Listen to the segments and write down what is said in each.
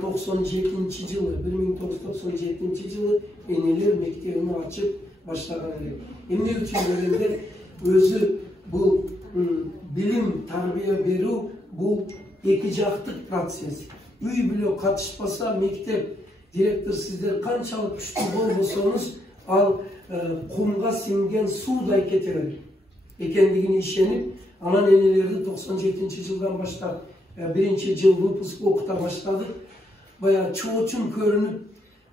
1997 жылы энелер мектебini ачып баштаган элек. Эмне үчүн дегенде өзү бул билим тарбия берүү бул эки жактык процесс. Үй бүлө катышпаса мектеп директор сиздер канчалык күчтүү болбосоңуз ал кумга сиңген суудай кете берет экендигине ишенип, анан энелерди 97 жылдан баштап биринчи жыл выпуск окута баштадык. Бая чоочун көрүнүп,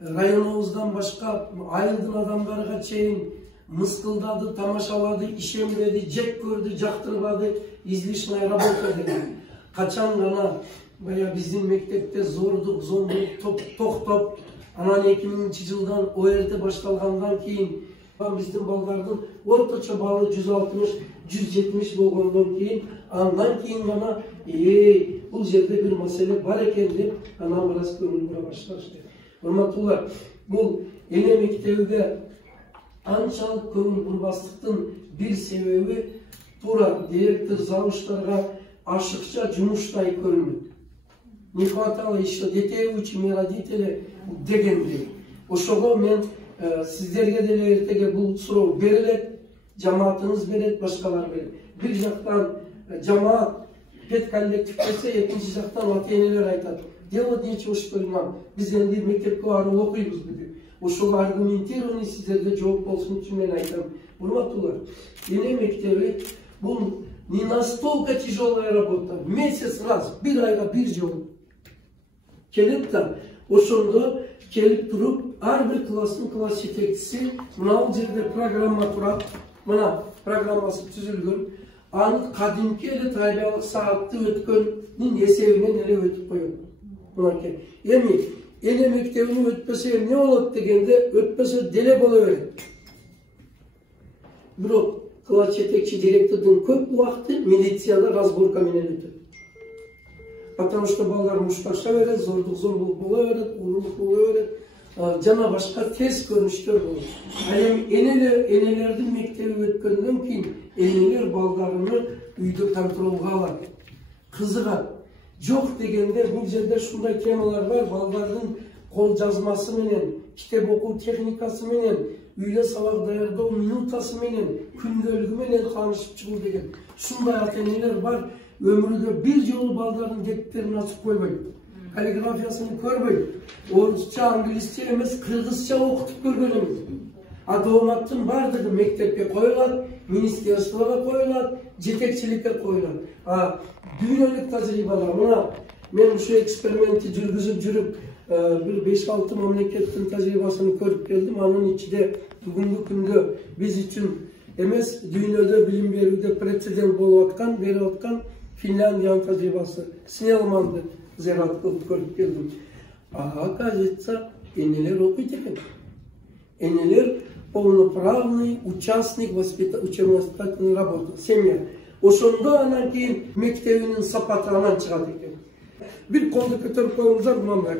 районубуздан башка айылдын адамдарга чейин мыскылдады, тамашалады, ишенбеди, жек көрдү, жактырбады, излишняя работа деген. Качан гана бая биздин мектепте зордук, зомбулук токтоп, анан 2000 жылдан ОРТ башталгандан кийин биздин балдардын орточо балы 160-170 болгондон кийин, андан кийин гана бул жерде бир маселе бар экен деп анан бираз көңүл бура башташты. Урматтуулар, бул эне мектебиге анчалык көңүл бурбастыктын бир себеби туура директор завуштарга ашыкча жумуштай көрүнөт. Не хватало еще детей, учим родители дегенде. Ошого мен сиздерге деле эртеге бул суроо берилет, жамаатыңыз берет, башкалар берет. Бир жактан жамаат пет коллектив десе, экинчи жактан ата-энелер айтат. Делать нечего, что ли нам? Биз энди мектепке барып окуйбуз деп. Ошого аргументированный сиздерге жооп болсун үчүн мен айтам. Урматтуулар, эне мектеби бул не настолько тяжелая работа. Месяц раз, бир айга бир жолу келип да, ошондо келип туруп, ар бир класстын класс жетекчиси мына жерде программа турат, мына программасы түзүлгөн, аны кадимки эле тарбиялык саатты өткөндүн эсебинен эле өтүп коет. Мынакей. Эми эне мектебини өтпөсө эмне болот дегенде, өтпөсө деле боло берет. Бирок класс жетекчи директордун көп убакыты милицияда разборка менен өтөт. Потому что балдар мушташа берет, зордук зомбулук боло берет, урук боло берет, жана башка тез көрүнүштөр болот. Ал эми энелердин мектеби өткөндөн кийин энелер балдарыны үйдө контролго алат, кызыгат. Жок дегенде бул жерде ушундай темалар бар, балдардын кол жазмасы менен, китеп окуу техникасы менен, үйдө сабак даярдоо минутасы менен, күндөлүгү менен таанышып чыгуу деген. Ушундай ата-энелер бар, өмүрүдө бир жолу балдардын кептерин ачып койбойт, каллиграфиясын көрбөйт, орусча, англисче эмес, кыргызча окутуп көргөн эмес. А дооматтын бардыгы мектепке коюлат, министерствого коюлат, жетекчиликке коюлат. А дүйнөлүк тажрыйбалар, мына мен ушу экспериментти жүргүзүп жүрүп, бир 5-6 мамлекеттин тажрыйбасын көрүп келдим. Анын ичинде бүгүнкү күндө биз үчүн эмес, дүйнөдө билим берүүдө прецедент болуп аткан, берип аткан Финляндиянын тажрыйбасы. Снелманды зыярат кылып көрүп келдим. Оказывается, энелер окуйт экен. Энелер полноправный участник учебно-воспитательной работы, семья. Ошондо анан кийин мектебинин сапаты анан чыгат экен. Бир колду көтөрүп коюңуздар, мына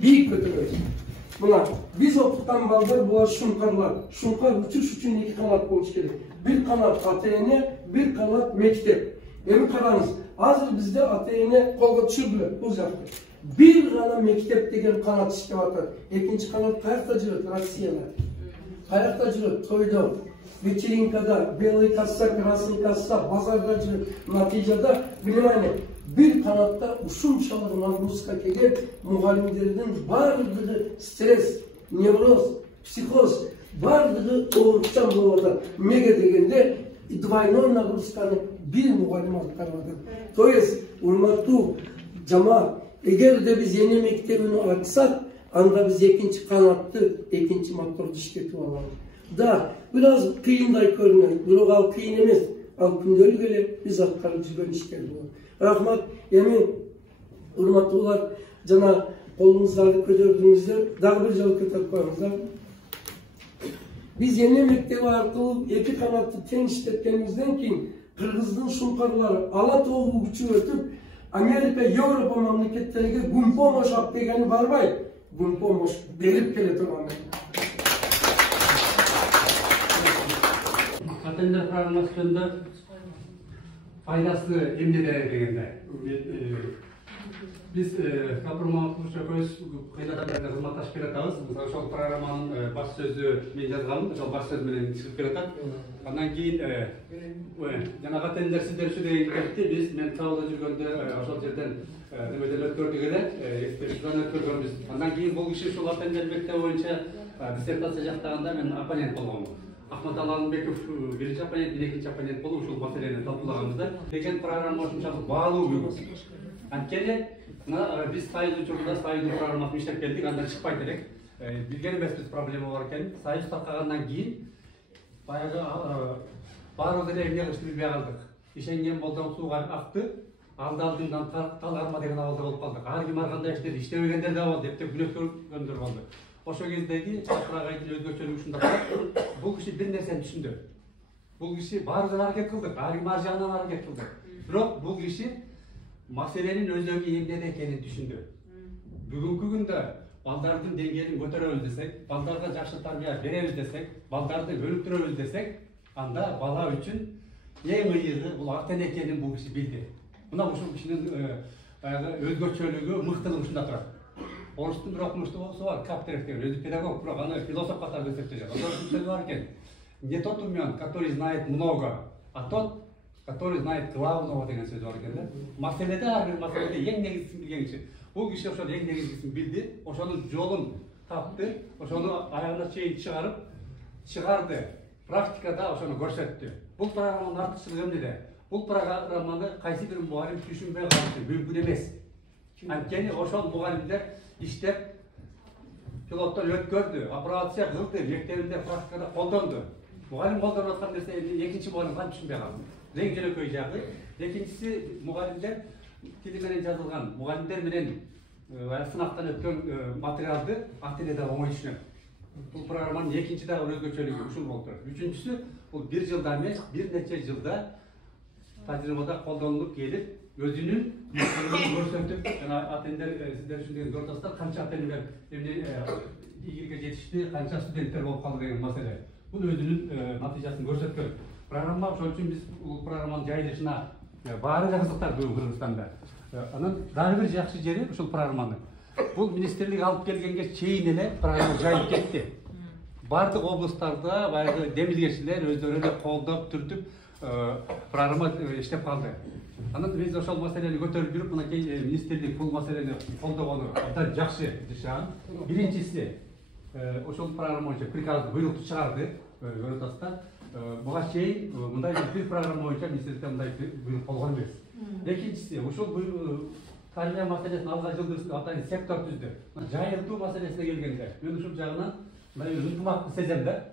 бийик көтөрөбүз. Мына биз окуткан балдар булар шуңкарлар. Шуңкар учуш үчүн 2 канат болуш керек. Бир канат ата-эне, бир канат мектеп. Эми караңыз, азыр бизде ата-эне колго түшүрдүлөр бул жакта. Бир гана мектеп деген канат иштеп атат. Экинчи канат каякта жүрөт? Россияда. Каякта жүрөт? Тойдо, вечеринкада, белый касса, красный касса, базарда жүрөт. Натыйжада, внимание, бир канатта ушунчалык нагрузка келген, мугалимдердин бардыгы стресс, невроз, психоз, бардыгы оорукчан болуп атат. Эмнеге дегенде, двойной нагрузканы бир мугалим аткарып атат. То есть, урматтуу жамаат, эгер де биз эне мектебин ачсак, анда биз экинчи канатты, экинчи моторду иштетип алабыз. Да, бираз кыйындай көрүнөт, бирок ал кыйын эмес. Ал күндөлүк эле биз аткарып жүргөн иштер болот. Рахмат. Эми урматтуулар, жана колуңуздарды көтөрдүңүздөр, дагы бир жолу көтөрүп коюңуздар. Биз эне мектеби аркылуу 2 канатты тең иштеткенибизден кийин кыргыздын шуңкарлары ала тоолуу күчү өтүп, Америка, Европа мамлекеттерге гумпомош алып дегени барбай, гумпомош берип келе турган. Ата-энелер программасында пайдасы эмнеде дегенде, Biz Kapırmağın Kılıçököz kıyıladan beri hizmet keletamiz. Ошол программанын баш сөзү мен жазганмын. Ошол баш сөз менен чыгып келатат. Андан кийин жанагы тендер сиздер үчүн деген кетти. Биз мен Таалда жүргөндө ошол жерден немеден өткөрдүк эле. Экспертизадан өткөргөнбүз. Андан кийин бул киши ушул тендер мектеби боюнча диссертация жактаганда мен оппонент болгом. Ахмат Аланбеков биринчи оппонент, экинчи оппонент болуп ушул маселени талкуулаганбызда. Деген программа ушунчалык баалуу бүгүн. Анткени biz Sayın Uçur'da Sayın Uçur'da işlep geldik, andan çıkmayı dedik. Bilgen emesiz problemi varken, Sayın Uçur'dan giyin, bayağı var o zaman evine kıştı bir aldık. İşengen boldan suğa aktı, aldığından talarma degen aldık olup kaldık. Ağrım arganda işlemegender de var deyip de günökör gönderip aldı. Oşo kezdegi Çapırağa gidip özgöçölük uşunda bu kişi bir nerseni düşündü. Bu kişi barıdan hareket kıldık, ağrım arjağından hareket kıldık. Bırak bu kişi maselenin özlögü emnede ekenini düşündü. Bugünkü günde baldardın dengелин көтөрөбүз desek, baldarga жакшы тарбия беребиz desek, baldарды өлүктүрөбүz desek, anda bala үчүн эң ыйыгы бул актен экенин бул киши билди. Мына ушул кишинин өзгөчөлүгү, мыктылыгы ушунда турат. Орустун бир окумуштуу болсо бар, Каптерев деген өзү педагог, бирок аны философ катары эсептешет. Онда сөзү бар экен. Не тот умен, который знает много, а тот, который знает главного деген сөз бар экен да. Маселеде ар бир маселеде эң негизгисин билген киши. Бул киши ошол эң негизгисин билди, ошонун жолун тапты, ошону аягына чейин чыгарды. Практикада ошону көрсөттү. Бул программанын артыкчылыгы эмнеде? Бул программаны кайсы бир мугалим түшүнбөй калышы мүмкүн эмес. Анткени ошол мугалимдер иштеп пилоттон өткөрдү, апробация кылды, мектебинде практикада колдонду. Мугалим колдонуп аткан нерсе экинчи мугалим кантип түшүнбөй калды? Эң жөнөкөй жагы. Экинчиси мугалимдер тили менен жазылган, мугалимдер менен сынактан өткөн материалды ак тилде оңой түшүнөт. Бул программанын экинчи дагы өзгөчөлүгү ушул болуп турат. Үчүнчүсү бул бир жылда эмес, бир нече жылда тажрыйбада колдонулуп келип, өзүнүн мүмкүндүгүн көрсөтүп, жана атендер сиздер үчүн деген жолдоштор канча атендер ийгиликке жетишти, канча студенттер болуп калды деген маселе. Бул өзүнүн натыйжасын көрсөткөн. Программа ошол үчүн биз бул программанын жайылышына баары да кызыктар бүгүн Кыргызстанда. Анан дагы бир жакшы жери ушул программаны. Бул министрлик алып келгенге чейин эле программа жайып кетти. Бардык облустарда баягы демилгечилер өздөрү эле колдоп, түртүп программа иштеп калды. Анан биз ошол маселени көтөрүп жүрүп, мынакей министрлик бул маселени колдогону абдан жакшы дешан. Биринчиси ошол программа боюнча приказды, буйрукту чыгарды, көрүп атасыздар. Буга чейин мындай бир программа боюнча министрликте мындай буйрук болгон эмес. Экинчиси, ошол тарбия маселесин алга жылдырсын атайын сектор түздү. Жайылтуу маселесине келгенде, мен ушул жагынан мына ынтымакты сезем да.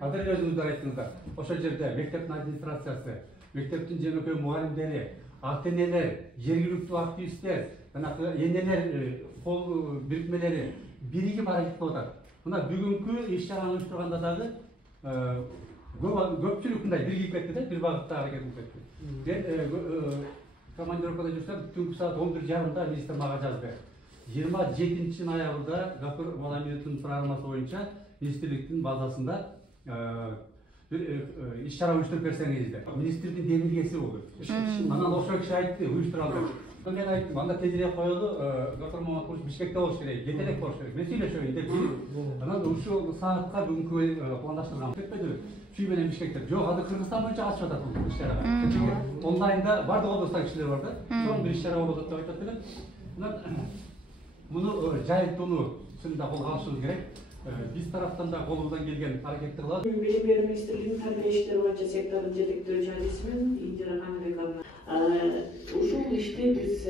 Азыр өзүңүздөр айттыңыздар. Ошол жерде мектептин администрациясы, мектептин жөнөкөй мугалимдери, ата-энелер, жергиликтүү активисттер, жанагы энелер кол бирикмелери биригип аракет кылып атат. Мына бүгүнкү иш-чараны уюштурганда дагы көпчүлүк мындай биригип кетти да, бир багытта аракет кылып кетти. Мен командировкада жүрсөм, түнкү саат 11:30 министр мага жазды. 27-нин аягында Гапыр Маламиевдин программасы боюнча министрликтин базасында бир иш-чара уюштуруп берсеңиз деп. Министрдин демилгеси болду. Анан ошол киши айтты, уюштуралды. Мен айттым, анда тезирээк коелу, Гапыр Маламиев Бишкекте болуш керек, жетелек болуш керек. Мен сүйлөшөйүн деп. Анан ушул саатка бүгүнкү пландаштырган. Кетпеди. Чүй менен Бишкекте. Жок, азыр Кыргызстан боюнча катышып атат бул иш-чарага. Онлайнда бардык облустан кишилер бар да. Чоң бир иш-чара болуп атат деп айтат элем. Муну жайылтууну чынында колго алышыбыз керек. Биз тараптан да колубуздан келген аракетти кылабыз. Билим берүү министрлигинин тарбия иштери боюнча сектордун жетектөөчү адисимин Индира Камбековна. Ушул ишти биз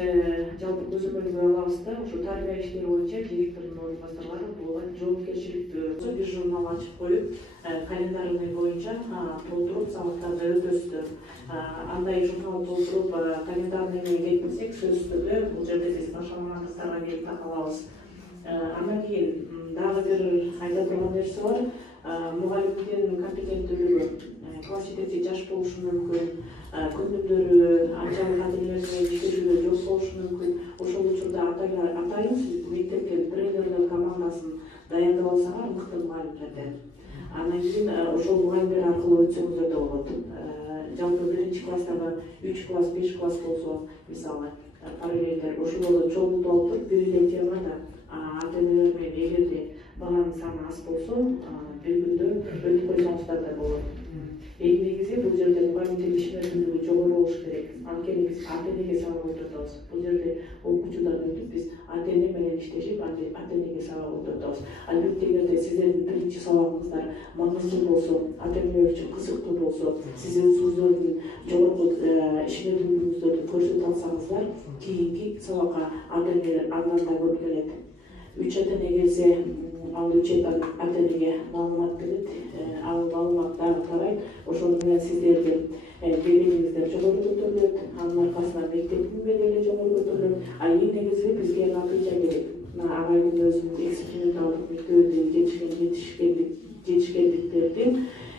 жалпы көзөмөлгө алабыз да, ошо тарбия иштери боюнча директордун орун басарлары бул жоопкерчиликтүү бир журнал ачып коюп, календарный боюнча толтуруп сабактарды өтөсүздөр. Андай журнал толтуруп календарныйны бекитсек, сөзсүз түрдө бул жерде биз башкармаларыбыздарга берип такалабыз. Андан кийин дагы бир айта турган нерсе бар. Мугалимдин компетенттүүлүгү, класс жетекчи жаш болушу мүмкүн, күнүмдөрү анчалык ата-энелер менен ишке жүрүү жок болушу мүмкүн. Ошол учурда атайын сиз мектепте тренерлер командасын дайындап алсаңар мыкты мугалимдерден. Андан кийин ошол мугалимдер аркылуу өтсөңүздөр да болот. жалпы 1-класстагы 3 класс, 5 класс болсо, мисалы, параллелдер ошолордо чогултуп алып бир эле темада ата-энелер менен эгерде баланын саны аз болсо, бир күндө өтүп койсоңуздар да болот. Эң негизи бул жерде мугалимдин ишмердүүлүгү жогору болуш керек. Анткени биз ата-энеге сабак отуртабыз. Бул жерде окуучудан өтүп биз ата-эне менен иштешип, ата-энеге сабак отуртабыз. Албетте эгерде сиздердин биринчи сабагыңыздар маңыздуу болсо, ата-энелер үчүн кызыктуу болсо, сиз өзүңүздөрдүн жогорку ишмердүүлүгүңүздөрдү көрсөтө алсаңыздар, кийинки сабакка ата-энелер андан да көп келет. 3 ата-эне келсе, ал 3 ата-энеге маалымат берет, ал маалымат дагы тарайт. Ошону менен сиздердин белеңиңиздер жогору көтөрүлөт, анын аркасынан мектептин белеги жогору көтөрүлөт. Эң негизи бизге натыйжа керек. Агайдын өзүнүн эксперименталдык мектебинде жетишкендиктердин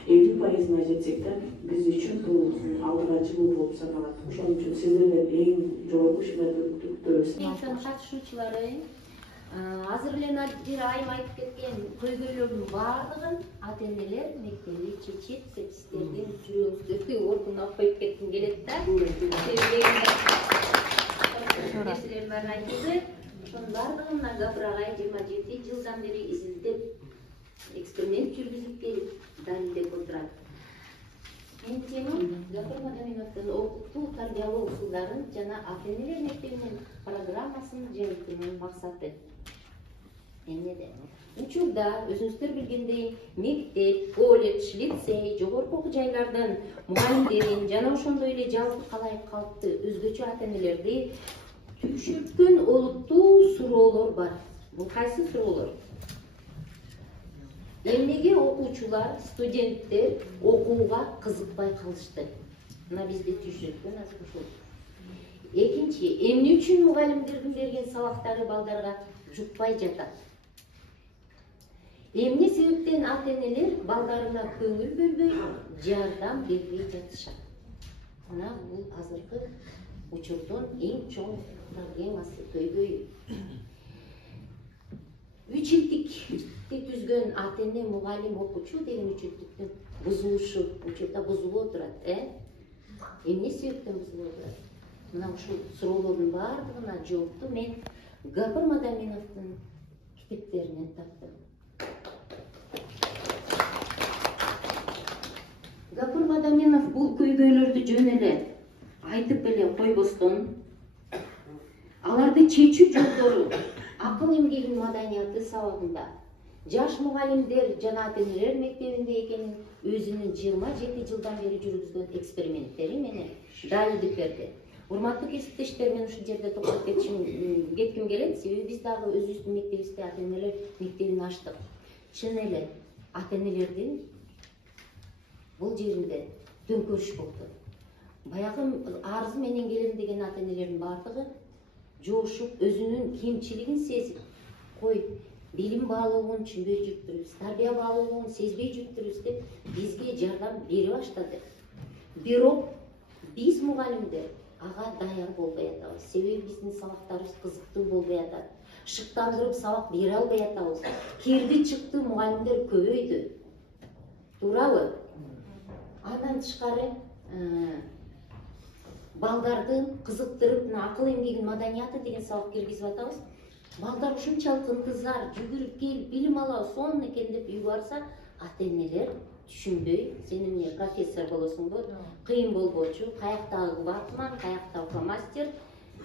50%-на жетсек да, биз үчүн бул алдыга жылуу болуп саналат. Ошон үчүн сиздерден эң жогорку ишмердүүлүктү күтөбүз. Катышуучулары азыр эле бир айым айтып кеткен көйгөйлөрдүн баардыгын ата-энелер мектеби чечет, сиздердин жүрөгүңүздөрдү ордуна коюп кетким келет да. Нерселер бар айтылды. Ошонун баардыгын Гапыр агай 27 жылдан бери изилдеп, эксперимент жүргүзүп келип, далилдеп отурат. Мен сенин Гапыр Мадаминовдун окуттуу тарбиялоо усулдарын жана ата-энелер мектебинин программасын жыйынтыгынын максаты. Эмнеде? Учурда өзүңүздөр билгендей, мектеп, колледж, лицей, жогорку окуу жайлардан мугалимдерин жана ошондой эле жалпы калайык калкты өзгөчө ата-энелерди түшүрткөн олуттуу суроолор бар. Бул кайсы суроолор? Эмнеге окуучулар, студенттер окууга кызыкпай калышты? Мына бизди түшүрткөн азыр ушул. Экинчи, эмне үчүн мугалимдердин берген сабактары балдарга жукпай жатат? Эмне себептен ата-энелер балдарына көңүл бөлбөй, жардам бербей жатышат? Мына бул азыркы учурдун эң чоң проблемасы, көйгөйү. 3 илтикти түзгөн ата-эне, мугалим, окуучу деген 3 илтиктин бузулушу учурда бузулуп отурат, Эмне себептен бузулуп отурат? Мына ушул суроолордун баардыгына жоопту мен Гапыр Мадаминовдун китептеринен таптым. Гапыр Мадаминов бул көйгөйлөрдү жөн эле айтып эле койбостон, аларды чечүү жолдору акыл эмгегинин маданияты сабагында жаш мугалимдер жана ата-энелер мектебинде экенин өзүнүн 27 жылдан бери жүргүзгөн эксперименттери менен далилдеп берди. Урматтуу кесиптештер, мен ушул жерде токтоп кетким келет, себеби биз дагы өзүбүздүн мектебибизде ата-энелер мектебин ачтык. Чын эле ата-энелердин бул жеринде төңкөрүш болду. Баягы арызы менен келем деген ата-энелердин баардыгы жоошуп, өзүнүн кемчилигин сезип, кой, билим баалуулугун түшүнбөй жүрүптүрбүз, тарбия баалуулугун сезбей жүрүптүрбүз деп бизге жардам бере баштады. Бирок биз мугалимдер ага даяр болбой атабыз. Себеби биздин сабактарыбыз кызыктуу болбой атат. Шыктандырып сабак бере албай атабыз. Кирди чыкты мугалимдер көбөйдү. Туурабы? Андан тышкары балдарды кызыктырып, акыл эмгегинин маданияты деген сабак киргизип атабыз. Балдар ушунчалык ынтызар, жүгүрүп келип билим алабыз, сонун экен деп үйгө барса, ата-энелер түшүнбөй, сен эмне профессор болосуңбу? Кыйын болбочу, каяктагы ватман, каяктагы фломастер,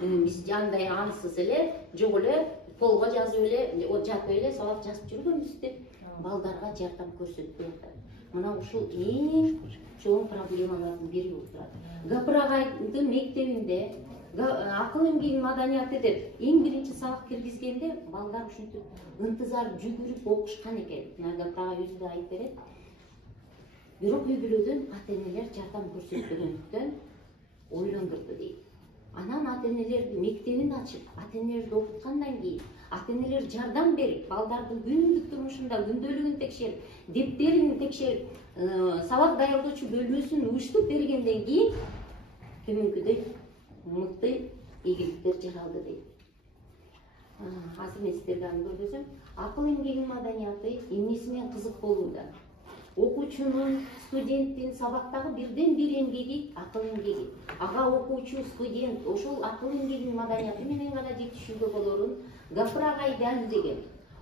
биз андай ансыз эле, жок эле, полго жазып эле, жатып эле сабак жазып жүргөнбүз деп балдарга жардам көрсөтпөй атат. Мына ушул эң чоң проблемалардын бири болуп турат. Гапыр агайдын мектебинде акыл эмгегинин маданияты деп эң биринчи сабак киргизгенде балдар ушинтип ынтызар жүгүрүп окушкан экен. Гапыр агай өзү да айтып берет. Бирок үй бүлөдөн ата-энелер жардам көрсөтпөгөндүктөн ойлондурду дейт. Анан ата-энелерди мектебин ачып, ата-энелерди окуткандан кийин, ата-энелер жардам берип, балдардын күндүк турмушунда күндөлүгүн текшерип, дептерин текшерип, сабак даярдоочу бөлмөсүн уюштуруп бергенден кийин төмөнкүдөй мыкты ийгиликтер жаралды дейт. Азыр мен сиздерге аны көргөзөм. Акыл эмгегинин маданияты эмнеси менен кызык болууда? окуучунун, студенттин сабактагы бирден бир эмгеги акыл эмгеги. Ага окуучу, студент ошол акыл эмгегинин маданияты менен гана жетишүүгө болорун Гапыр-агай далилдеген.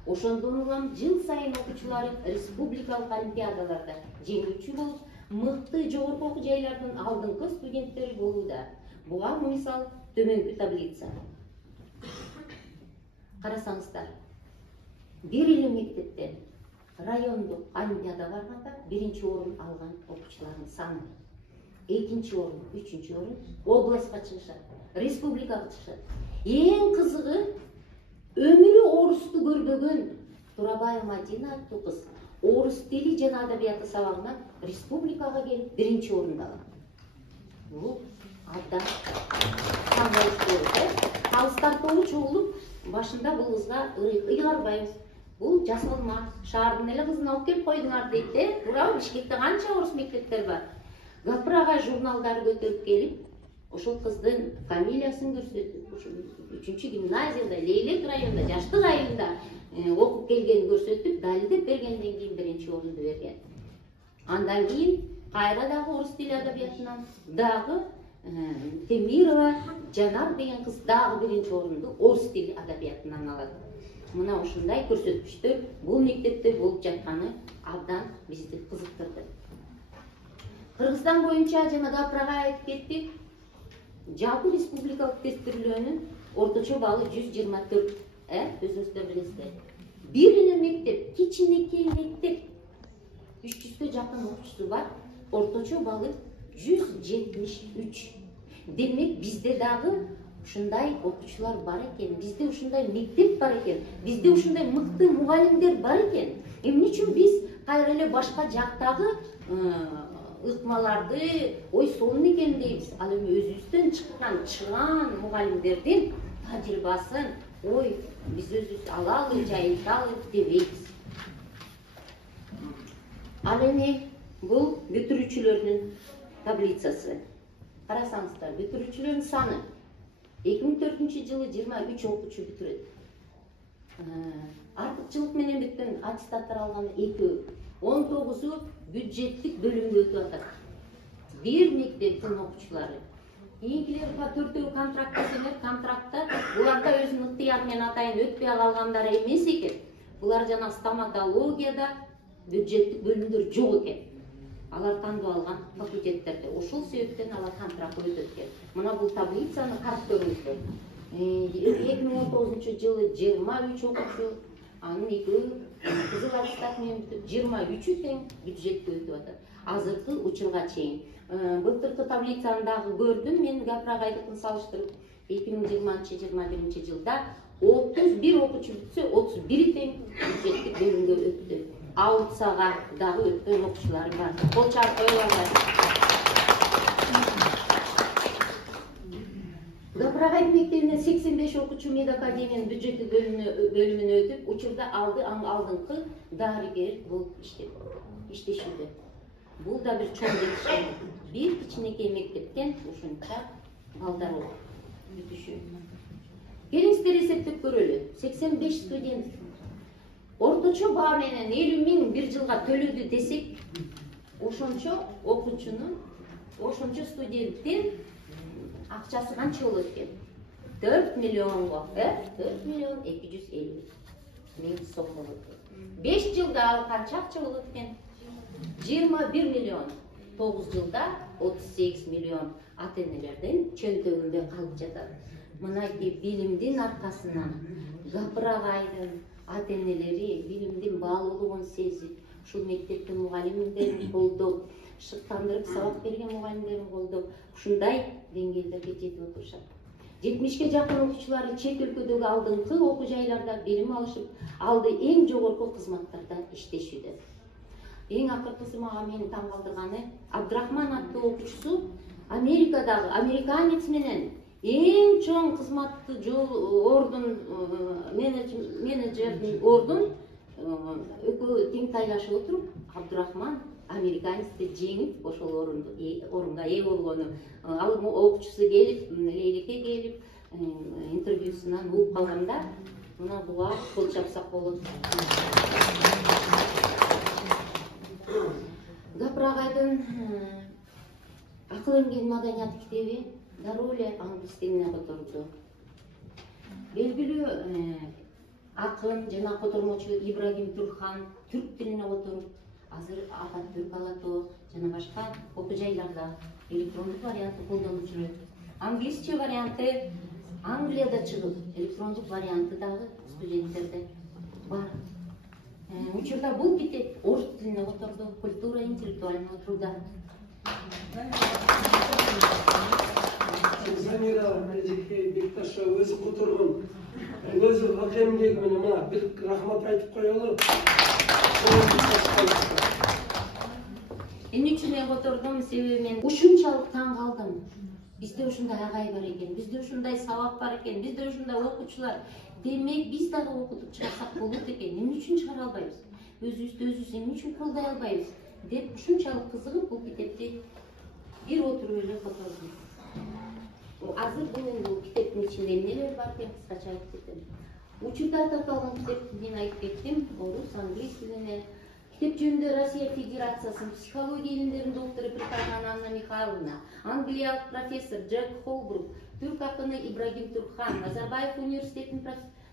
Ошондон улам жыл сайын окуучулары республикалык олимпиадаларда жеңүүчү болуп, мыкты жогорку окуу жайлардын алдыңкы студенттери болууда. Буга мисал төмөнкү таблица. Карасаңыздар, бир эле мектептен райондук олимпиада барганда биринчи орун алган окуучулардын саны, экинчи орун, үчүнчү орун областка чыгышат, республикага чыгышат. Эң кызыгы, өмүрү орусту көрбөгөн Турабаева Мадина аттуу кыз орус тили жана адабияты сабагынан республикага келип биринчи орунду алат. Бул абдан таңгалыштуу. Калыстар тобу чогулуп, башында бул кызга ыйгарбайбыз. Бул жасалма, шаардын эле кызын алып келип койдуңар дейт. Туурабы? Бишкекте канча орус мектептер бар. Гапыр-агай журналдары көтөрүп келип, ошол кыздын фамилиясын көрсөтүп, ошол 3-чү гимназияда, Лейлек районунда, жаштык айылында окуп келгенин көрсөтүп, далилдеп бергенден кийин биринчи орунду берген. Андан кийин кайра дагы орус тили адабиятынан дагы Темирова Жанар деген кыз дагы биринчи орунду орус тили адабиятынан алат. Мына ушундай көрсөткүчтөр бул мектепте болуп жатканы абдан бизди кызыктырды. Кыргызстан боюнча жана Гапыр-агай айтып кетти, жалпы республикалык тестирлөөнүн орточо баллы 124. Өзүңүздөр билесиздер. Бир эле мектеп, кичинекей мектеп, 300гө жакын окуучусу бар, орточо баллы 173. Демек бизде дагы ушундай окуучулар бар экен, бизде ушундай мектеп бар экен, бизде ушундай мыкты мугалимдер бар экен. Эмне үчүн биз кайра эле башка жактагы ыкмаларды ой сонун экен дейбиз. Ал эми өзүбүздөн чыган мугалимдердин тажрыйбасын ой биз өзүбүз алалы, жайылталы дебейбиз. Ал эми бул бүтүрүүчүлөрдүн таблицасы. Карасаңыздар, бүтүрүүчүлөрдүн саны 2004-жылы 23 окуучу бүтүрөт. Артыкчылык менен бүткөн аттестаттар алган 2, 19-у бюджеттик бөлүмдө өтүп атат. Бир мектептин окуучулары. Кийинкилер 4-өө контрактта сенер, контрактта буларда өзүнүн ыктыяры менен атайын өтпөй калгандар эмес экен. Булар жана стоматологияда бюджеттик бөлүмдөр жок экен. Алар тандап алган факультеттерде. Ошол себептен алар контракт өтөт экен. Мына бул таблицаны карап көрүңүздөр. 2019-жылы 23 окуучу, анын 2 кызыл аттестат менен бүтүп 23-ü тең бюджетке өтүп атат. Азыркы учурга чейин. Былтыркы таблицаны дагы көрдүм, мен Гапыр-агайдыкын салыштырып, 2020-21 жылда 31 окуучу бүтсө, 31 тең бюджеттик бөлүмгө өттү. Аутсага дагы өткөн окуучулар бар. Кол чаап коюлган. Гапыр-агай мектебинен 85 окуучу медакадемиянын бюджеттик бөлүмүнө өтүп, учурда алдыңкы дарыгер болуп иштешүүдө. Бул да бир чоң жетишүү. Бир кичинекей мектептен ушунча балдар бүтүшүү. Келиңиздер эсептеп көрөлү. 85 студент орточо баа менен 50.000 бир жылга төлөдү десек, ошончо окуучунун, ошончо студенттин акчасы канча болот экен? 4 миллионго, 4 миллион 250 миң сом болот. 5 жылда ал канча акча болот экен? 21 миллион. 9 жылда 38 миллион ата-энелердин чөнтөгүндө калып жатат. Мынакей билимдин аркасынан Гапыр-агайдын ата-энелери билимдин баалуулугун сезип, ушул мектептин мугалимдерин колдоп, шыктандырып сабак берген мугалимдерин колдоп, ушундай деңгээлдерге жетип отурушат. 70ге жакын окуучулары чет өлкөдөгү алдыңкы окуу жайларда билим алышып, алды эң жогорку кызматтарда иштешүүдө. Эң акыркысы мага мени таң калтырганы, Абдрахман аттуу окуучусу Америкадагы американец менен эң чоң кызматты ордун, менеджердин ордун экөө тең тайлашып отуруп, Абдрахман американецти жеңип, ошол орунга ээ болгону. Ал окуучусу келип, Лейлекке келип, интервьюсунан угуп калганда, мына буга кол чапсак болот. Гапыр агайдын Акыл эмгенин маданият китеби дароо эле англис тилине которду. Белгилүү акын жана котормочу Ибрагим Турхан түрк тилине которуп, азыр Ататүрк Алатоо жана башка окуу жайларда электрондук варианты колдонуп жүрөт. Англисче варианты Англияда чыгып, электрондук варианты дагы студенттерде бар. Учурда бул китеп орус тилине которду, культура интеллектуального труда. Замира Бекташева өзү которгон, өзү акемдеги менен мына бир рахмат айтып коелу. Эмне үчүн мен котордум? Себеби мен ушунчалык таң калдым. Бизде ушундай агай бар экен, бизде ушундай сабак бар экен, бизде ушундай окуучулар. Демек биз дагы окутуп чыгарсак болот экен. Эмне үчүн чыгара албайбыз? Өзүбүздү өзүбүз эмне үчүн колдой албайбыз? Деп ушунчалык кызыгып бул китепти бир отуруп эле котордум. Азыр бул китептин ичинде эмнелер бар экен кыскача айтып кетем. Учурда тартылган китеп мен айтып кеттим, орус, англис тилине. Китеп жөнүндө Россия Федерациясынын психология илимдеринин доктору Притархан Анна Михайловна, англиялык профессор Джек Холбрук, түрк акыны Ибрагим Турхан, Назарбаев университетинин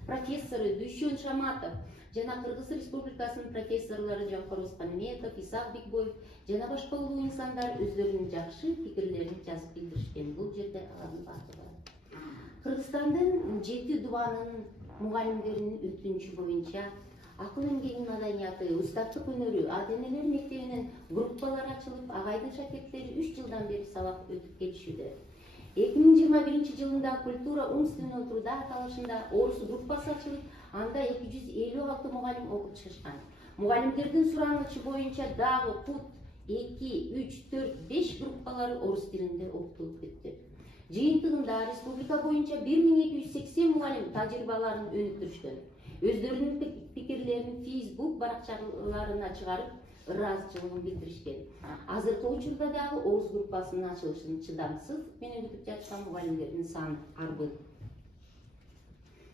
профессору Дүйшөн Шаматов, жана Кыргыз Республикасынын профессорлору Жапар Оспанметов, Исак Бекбоев жана башка улуу инсандар өздөрүнүн жакшы пикирлерин жазып билдиришкен. Бул жерде алардын баардыгы. Кыргызстандын 7 дубанын мугалимдеринин өтүнүчү боюнча акыл эмгенин маданияты, устаттык өнөрү, ата-энелер мектебинин группалары ачылып, агайдын шакирттери 3 жылдан бери сабак өтүп келишүүдө. 2021 жылында культура умственного труда аталышында орус группасы ачылып, анда 256 мугалим окуп чыгышкан. Мугалимдердин суранычы боюнча дагы пут 2, 3, 4, 5 группалары орус тилинде окутулуп кетти. Жыйынтыгында республика боюнча 1280 мугалим тажрыйбаларын өнүктүрүшкөн. Өздөрүнүн пикирлерин Facebook баракчаларына чыгарып, ыраазычылыгын билдиришкен. Азыркы учурда дагы орус группасынын ачылышын чыдамсыз менен күтүп жаткан мугалимдердин саны арбы.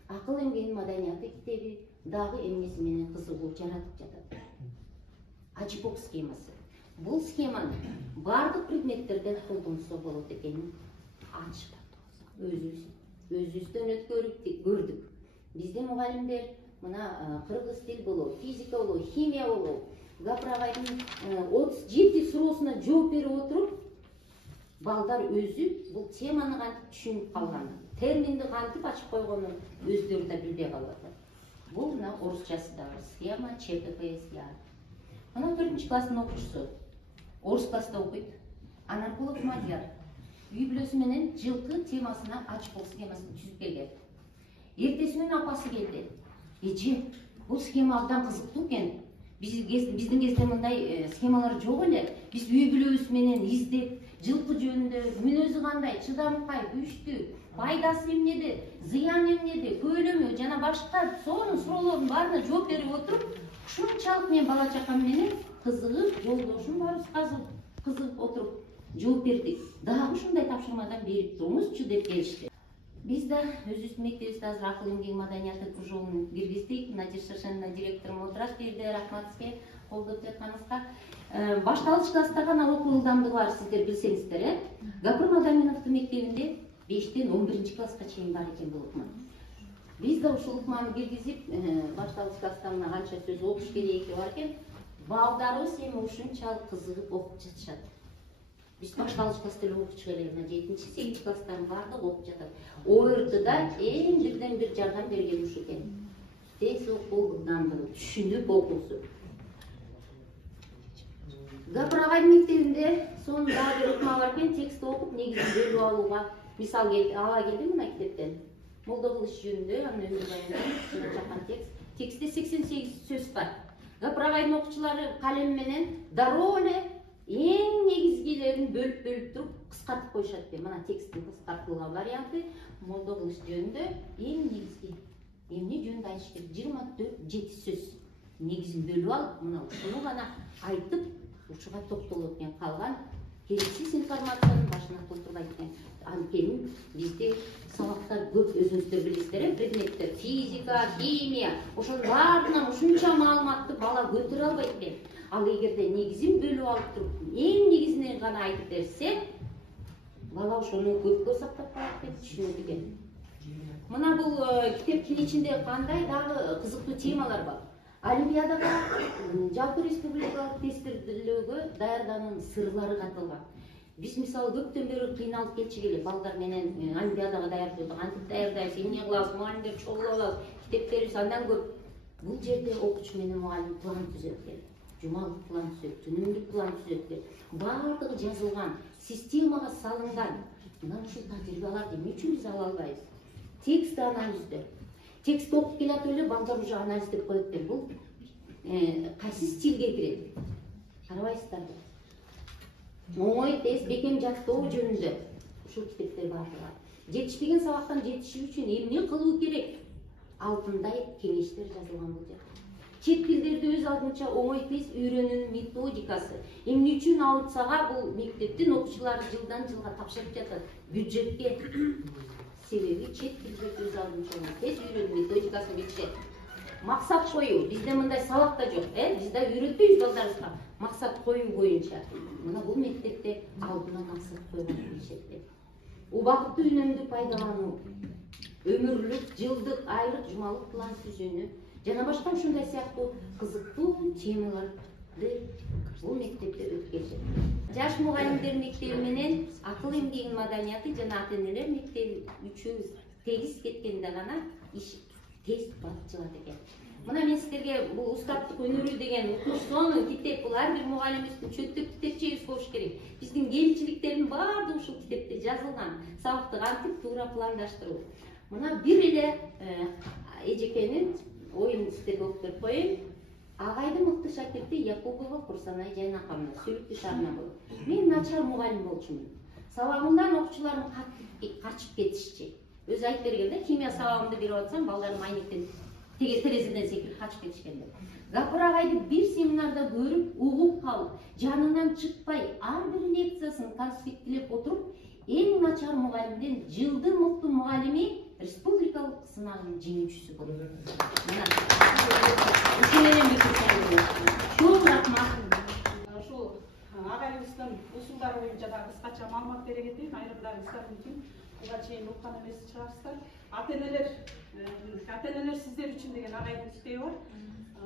Акыл эмгенин маданияты китеби дагы эмнеси менен кызыгуу жаратып жатат. Ачпок схемасы. Бул схеманы бардык предметтерде колдонсо болот экенин ачык өзүбүздөн көрдүк. Биздин мугалимдер мына кыргыз тил болобу, физика болобу, химия болобу, Гапыр агайдын 37 суроосуна жооп берип отуруп, балдар өзү бул теманы кантип түшүнүп калган, терминди кантип ачып койгонун өздөрү да билбей калат. Бул мына орусчасы да бар, схема ЧППС. Мына 4 класстын окуучусу орус класста окуйт, Анаркулов Мадияр үй бүлөсү менен жылкы темасына ачпок схемасын түзүп келген. Эртеси күнү апасы келди. Эже, бул схема абдан кызыктуу экен. Биздин кезде мындай схемалар жок эле. Биз үй бүлөбүз менен издеп, жылкы жөнүндө мүнөзү кандай, чыдамкай, күчтүү, пайдасы эмнеде, зыяны эмнеде, көлөмү жана башка сонун суроолордун баарына жооп берип отуруп, ушунчалык мен бала чакам менен кызыгып, жолдошум барыбыз кызыгып отуруп жооп бердик. Дагы ушундай тапшырмадан берип туруңузчу деп келишти. Биз да өзүбүздүн мектебибизде азыр акыл эмгеги маданияты кружогун киргиздик. Надежда Шашенина директорум отурат жерде, рахмат сизге колдоп жатканыңызга. Башталгыч класста гана окуу ылдамдыгы бар, сиздер билсеңиздер, Гапыр Мадаминовдун мектебинде 5-тен 11 класска чейин бар экен бул ыкма. Биз да ушул ыкманы киргизип, башталгыч класста мына канча сөз окуш кереги бар экен. Балдарыбыз эми ушунчалык кызыгып окуп жатышат. Биз башталгыч класста эле окуп чыга элек, 7-8 класстардын баардыгы окуп жатат. ОРТда эң бирден бир жардам берген ушу экен. Текст окуу ылдамдыгы, түшүнүп окуусу. Гапыр агайдын мектебинде сонун дагы бир ыкма бар экен, текстти окуп негизин бөлүп алууга. Мисал ала келдим мына китептен. Молдо кылыш жөнүндө, анын өмүр баяндын чакан текстте 88 сөз бар. Гапыр агайдын окуучулары калем менен дароо эле эң негизгилерин бөлүп туруп кыскартып коюшат экен. Мына тексттин кыскартылган варианты молдо кылыш жөнүндө эң негизги эмне жөнүндө айтыш керек 24-7 сөз. Негизин бөлүп алып, мына ушуну гана айтып, ушуга токтолот экен. Калган керексиз информациянын башына толтурбайт экен. Анткени бизде сабактар көп, өзүңүздөр билесиздер, предметтер, физика, химия, ошонун баарынан ушунча маалыматты бала көтөрө албайт экен. Ал эгерде негизин бөлүп алып туруп, эң негизинен гана айтып берсе, бала ошону көпкө сактап калат деп түшүнөт экен. Мына бул китептин ичинде кандай дагы кызыктуу темалар бар. Олимпиадага жалпы республикалык тестирүүлгө даярдануунун сырлары катылган. Биз мисалы көптөн бери кыйналып келчү элек балдар менен олимпиадага даярдоодо кантип даярдайбыз, эмне кылабыз, мугалимдер чогулуп алабыз, китептерибиз андан көп. Бул жерде окуучу менен мугалим план түзөт экен. Жумалык план түзөт, түнүмдүк план түзөт экен. Баардыгы жазылган, системага салынган. Мына ушул тажрыйбаларды эмне үчүн биз ала албайбыз? Текст анализдөө. Текст окуп келатып эле балдар уже анализдеп коет экен. Бул кайсы стилге кирет? Карабайсыздарбы? Оңой, тез, бекем жаттоо жөнүндө ушул китептер баардыгы. Жетишпеген сабактан жетишүү үчүн эмне кылуу керек? Алтындай кеңештер жазылган бул жерде. Чет тилдерди өз алдынча оңой, тез үйрөнүүнүн методикасы. Эмне үчүн алыпсага бул мектептин окуучулары жылдан жылга тапшырып жатат бюджетке. Себеби чет тилдерди өз алдынча оңой, тез үйрөнүү методикасын беришет. Максат коюу, бизде мындай сабак да жок, биз да үйрөтпөйбүз балдарыбызга. Максат коюу боюнча. Мына бул мектепте алдына максат койгон билишет. Убакытты үнөмдүү пайдалануу, өмүрлүк, жылдык, айлык, жумалык план түзүүнү жана башка ушундай сыяктуу кызыктуу темаларды бул мектепте өткөрүлөт. Жаш мугалимдер мектеби менен акыл эмгегинин маданияты жана ата-энелер мектеби үчөө тегиз кеткенде гана иш тез жылат экен. Мына мен силерге бул устаттык өнөрү деген сонун китеп, бул ар бир мугалимибиздин чөптүк китепчебиз болуш керек. Биздин кемчиликтердин баардыгы ушул китепте жазылган. Сабакты кантип туура пландаштыруу. Мына бир эле эжекенин оюн силерге окуп берип коеюн. Агайдын мыкты шакирти Якубова Курсанай Жайнакамына, Сүлүктүү шаарынан болот. Мен начар мугалим болчумун. Сабагымдан окуучуларым качып кетишчи. Өзү айтып берген да, химия сабагымды берип атсам, балдарым айнектен терезеден секирип качып кетишкен деп. Гапыр агайды бир семинарда көрүп, угуп калып, жанынан чыкпай, ар бир лекциясын конспектилеп отуруп, эң начар мугалимден жылдын мыкты мугалими республикалык сынагынын жеңүүчүсү болду. Мына ушул менен чоң рахмат. Ушул агайыбыздын усулдары боюнча да кыскача маалымат бере кетейин. Айрымдарыңыздар мүмкүн буга чейин уккан эмес чыгарсыздар. Ата-энелер сиздер үчүн деген агайдын китеби бар.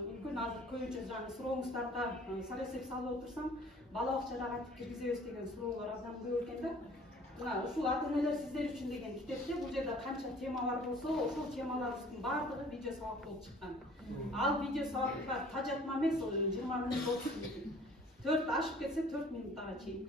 Мүмкүн азыр көбүнчө жаңы сурооңуздарда сар эсеп салып отурсам, бала бакчада кантип киргизебиз деген суроолор абдан көп экен да. Мына ушул ата-энелер сиздер үчүн деген китепте бул жерде канча темалар болсо, ошол темаларыбыздын баардыгы видео сабак болуп чыккан. Ал видео сабактар тажатма эмес, 20 мүнөт болуп чыкты. 4 ашып кетсе 4 мүнөттага чейин.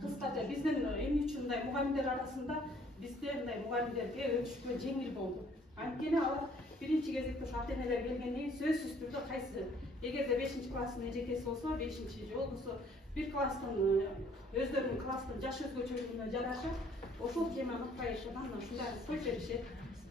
Кыскача биздин эмне үчүн мындай мугалимдер арасында бизде мындай мугалимдерге өтүшкө жеңил болду. Анткени алар биринчи кезекте ошо ата-энелер келгенден кийин сөзсүз түрдө кайсы эгерде 5-класстын эжекеси болсо 5-чи же болбосо бир класстын өздөрүнүн класстын жаш өзгөчөлүгүнө жараша ошол теманы укпайышынан ушундай коюп беришет.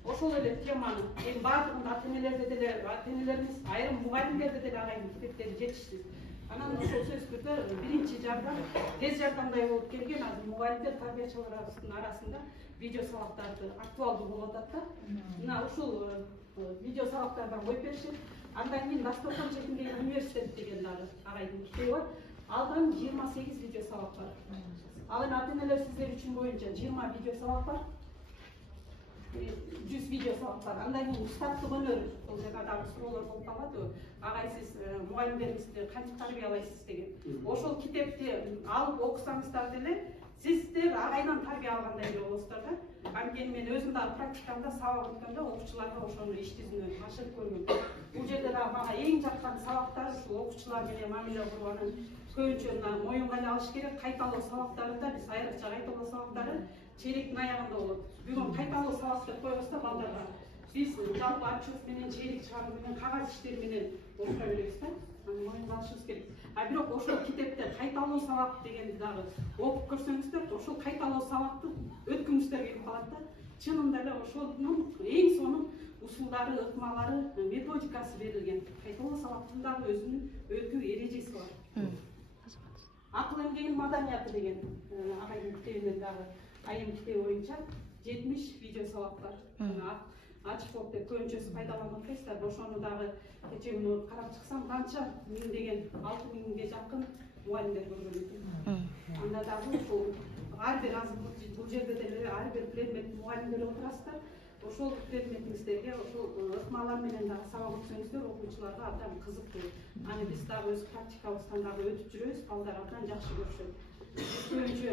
Ошол эле теманы эми баардыгында ата-энелерде деле, ата-энелерimiz айрым мугалимдерде деле агайдын китептери жетишсиз. Анан ошол сөзсүз түрдө биринчи жардам, тез жардамдай болуп келген азыр мугалимдер, тарбиячыларыбыздын арасында видео сабактарды актуалдуу болуп атат да. Мына ушул видео сабактардан коюп беришет. Андан кийин Дасторкон четиндеги университет деген дагы агайдын китеби бар. Алдан 28 видео сабак бар. Ал эми ата-энелер сиздер үчүн боюнча 20 видео сабак бар. 100 видео сабак бар. Андан кийин устаттык өнөр, бул жана дагы суроолор болуп калат. Агай сиз мугалимдериңизди кантип тарбиялайсыз деген. Ошол китепти алып окусаңыздар деле сиздер агайдан тарбия алгандай эле болосуздар да. Анткени мен өзүм дагы практикамда сабак өткөндө окуучуларга ошону иш жүзүнөн ашырып көргөм. Бул жерде дагы мага эң жаккан сабактар ушул окуучулар менен мамиле куруу, анан көбүнчө моюнга эле алыш керек. Кайталоо сабактарында биз айрыкча кайталоо сабактары чейректин аягында болот. Бүгүн кайталоо сабак деп койбосто балдарга биз жалпы отчет менен, чейрек чыгаруу менен, кагаз иштер менен окута беребиз да. Моюнга алышыбыз керек. А бирок ошол китепте кайталоо сабак дегенди дагы окуп көрсөңүздөр, ошол кайталоо сабакты өткүңүздөр келип калат да. Чынында эле ошонун эң сонун усулдары, ыкмалары, методикасы берилген. Кайталоо сабактын дагы өзүнүн өтүү эрежеси бар. Акыл эмгегинин маданияты деген агайдын китебинен дагы айым китеби боюнча 70 видео сабак бар. ачык болуп деп көбүнчөсү пайдаланып атпайсыздар. Ошону дагы кече күнү карап чыксам канча миңдеген 6000ге жакын мугалимдер көргөн экен. Анда дагы ушул ар бир бул жерде деле ар бир предмет мугалимдер отурасыздар. Ошол предметиңиздерге ошол ыкмалар менен дагы сабак өтсөңүздөр окуучуларга абдан кызыктуу. Аны биз дагы өз практикабыздан дагы өтүп жүрөбүз. Балдар абдан жакшы көрүшөт. Көбүнчө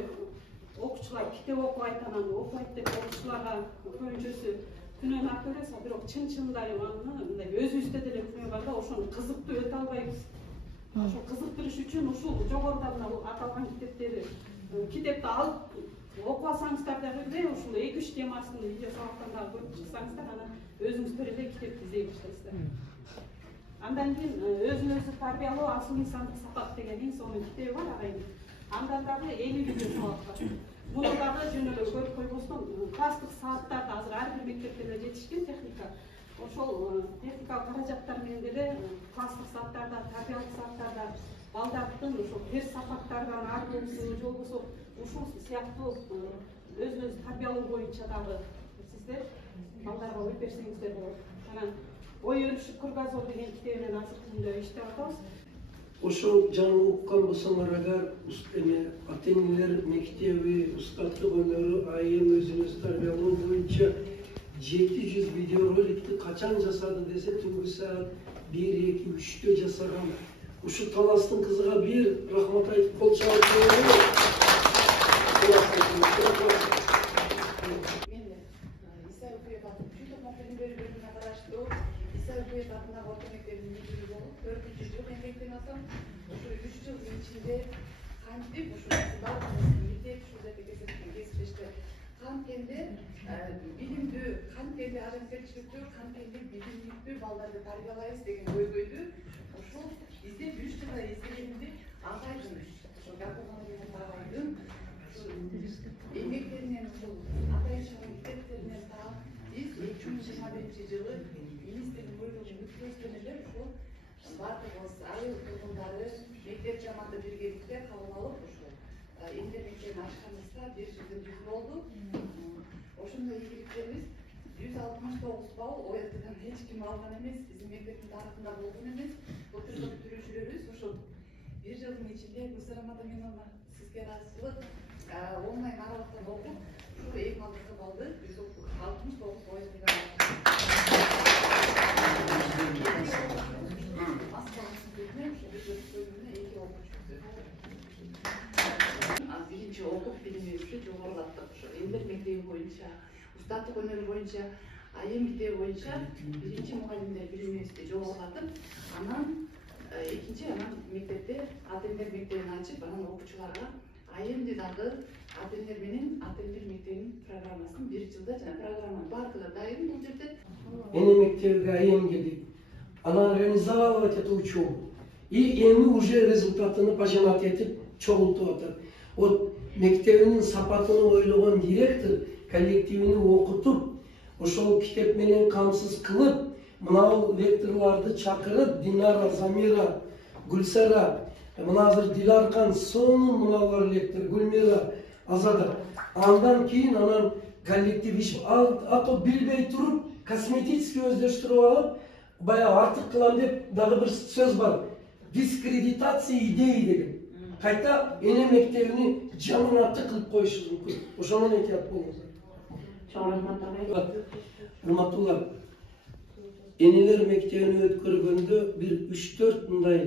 окуучулар китеп окубайт, анан окубайт деп окуучуларга көбүнчөсү күнөөнү ата беребиз, бирок чын-чынында мындай өзүбүздө деле күнөө бар да, ошону кызыктуу өтө албайбыз. Ошо кызыктырыш үчүн ушул жогоруда мына аталган китепти алып окубасаңыздар дагы эле ушул 2-3 темасын видео сабактан дагы көрүп чыксаңыздар, анан өзүңүздөр эле китепти издей баштайсыздар. Андан кийин өзүн-өзү тарбиялоо асыл инсандык сапат деген эң сонун китеби бар агайын. Андан дагы 50 видео сабак бар. Муну дагы жөн эле көрүп койбостон класстык сааттарды азыр ар бир мектепте эле жетишкен техника. Ошол техникалык каражаттар менен деле класстык сааттарда, тарбиялык сааттарда балдардын ошол терс сапаттардан арылуусу, же болбосо ушул сыяктуу өзүн-өзү тарбиялоо боюнча дагы сиздер балдарга ой берсеңиздер болот. Анан ой өрүшүп кыргазуу деген китеби менен азыркы күндө иштеп атабыз. Ошол жаңы уккан болсоңор агар ата-энелер мектеби, устаттык өнөрү, айым өзүн-өзү тарбиялоо боюнча 700 видеороликти качан жасады десе, түнкү саат 1-2-3-тө жасаган. Ушул таластын кызыга бир рахмат айтып кол чалып коелу. Мен Иса Үкүет атынын Чүйдүк Мактабы бөлүмүнө караштуу Иса Үкүет атындагы орто мектебинин мүдүрү болуп, 4-жыл эмгектенип атам. Ушул 3 жылдын ичинде кантип ушул баардыгыбыз мектеп ушул жерде кездештик. Канткенде билимдүү, канткенде адамгерчиликтүү, канткенде билимдүү балдарды тарбиялайбыз деген көйгөйдү ушул издеп 3 жылда издегенде агайдын ошол Гапоновдун агайдын эмгектеринен ушул атайын шаар мектептеринен таап биз 2025-жылы министрдин буйругун өткөздөн эле ушул баардыгыбыз айыл тургундары мектеп жамааты биргеликте кабыл алып ушул интернет мектебин ачканыбызда 1 жылдын жүзү болду. Ошондой ийгиликтерибиз 169 балл ОЭТ-ден эч ким алган эмес, биздин мектептин тарыхында болгон эмес. Былтыркы бүтүрүүчүлөрүбүз ошол 1 жылдын ичинде Гүлсара Мадаминовна сизге ыраазычылык онлайн аралыктан окуп, ушул эң алдыңкы баллды 169 ОЭТ-ге биринчи окуп билимибизди жогорулаттык. Ошо Элдер мектеби боюнча, устаттык өнөрү боюнча, айым мектеби боюнча биринчи мугалимдер билимибизди жогорулатып, анан экинчи мектепте ата-энелер мектебин ачып, анан окуучуларга айымды дагы ата-энелер менен ата-энелер мектебинин программасын 1 жылда жана программанын баардыгы дайын бул жерде. Эне мектебиге айым келди. Она организовала эту учебу. И эми уже результатını пажанат этип чогултуп атат. Вот мектебинин сапатын ойлогон директор коллективини окутуп, ошол китеп менен камсыз кылып, мынау лекторларды чакырып, Динара, Замира, Гүлсара, мына азыр Диларкан, сонун мыналар лектор, Гүлмира, Азада. Андан кийин анан коллектив иш ато билбей туруп, косметический өздөштүрүп алып, баягы артык кылам деп дагы бир сөз бар. Дискредитация идеи деген. Кайта эне мектебини жаманатты кылып коюшу мүмкүн. Ошонун этият болуңуздар. Урматтуулар, энелер мектебини өткөргөндө бир 3-4 мындай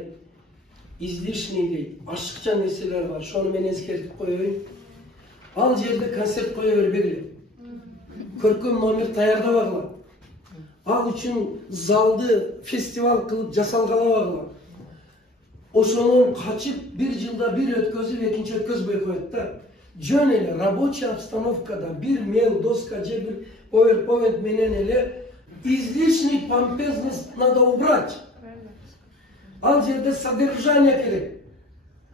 излишний дейт, ашыкча нерселер бар. Шону мен эскертип коеюн. Ал жерде концерт кое бербегиле. Көркөм номер даярдабагыла. Ал үчүн залды фестиваль кылып жасалгалабагыла. Ошонун качып 1 жылда бир өткөзүп, экинчи өткөзбөй коет да. Жөн эле рабочий обстановкада бир мел, доска же бир PowerPoint менен эле излишний помпезность надо убрать. Ал жерде содержание керек.